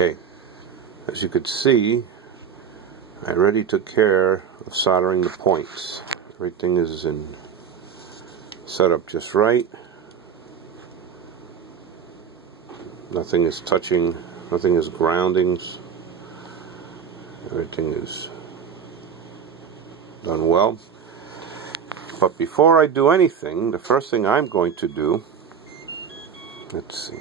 Okay, as you could see, I already took care of soldering the points. Everything is set up just right. Nothing is touching, nothing is groundings. Everything is done well. But before I do anything, the first thing I'm going to do, let's see,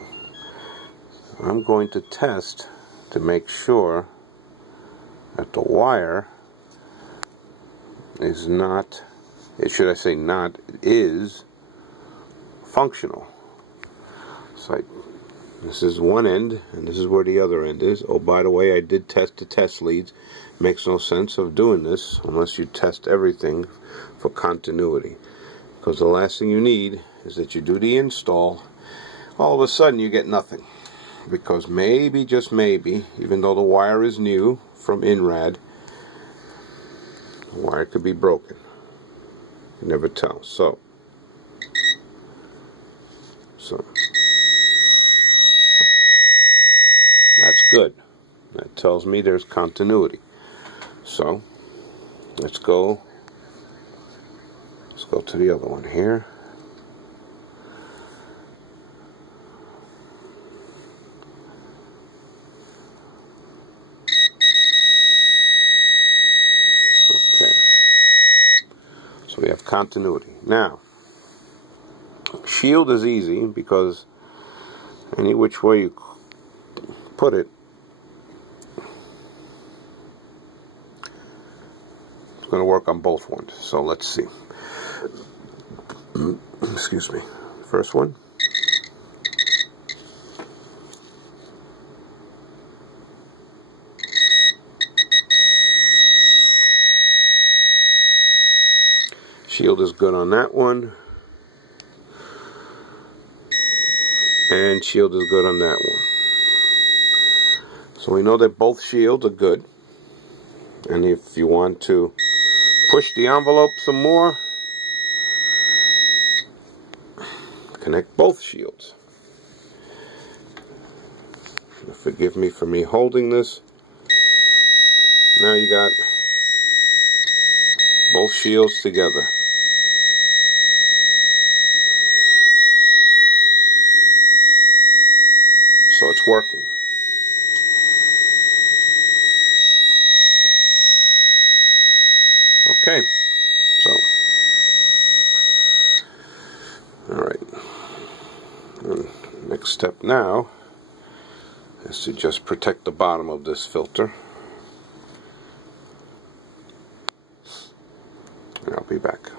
I'm going to test to make sure that the wire is not, should I say not, it is functional. So this is one end, and this is where the other end is. Oh, by the way, I did test the test leads. Makes no sense of doing this unless you test everything for continuity. Because the last thing you need is that you do the install, all of a sudden you get nothing. Because maybe, just maybe, even though the wire is new from Inrad, the wire could be broken. You never tell. So that's good. That tells me there's continuity. So let's go to the other one here. Okay. So we have continuity. Now, shield is easy because any which way you put it, it's going to work on both ones. So let's see. Excuse me. First one. Shield is good on that one. And shield is good on that one. So we know that both shields are good. And if you want to push the envelope some more, connect both shields. Forgive me for me holding this. Now you got both shields together. So it's working. Okay, so alright, next step now is to just protect the bottom of this filter, and I'll be back.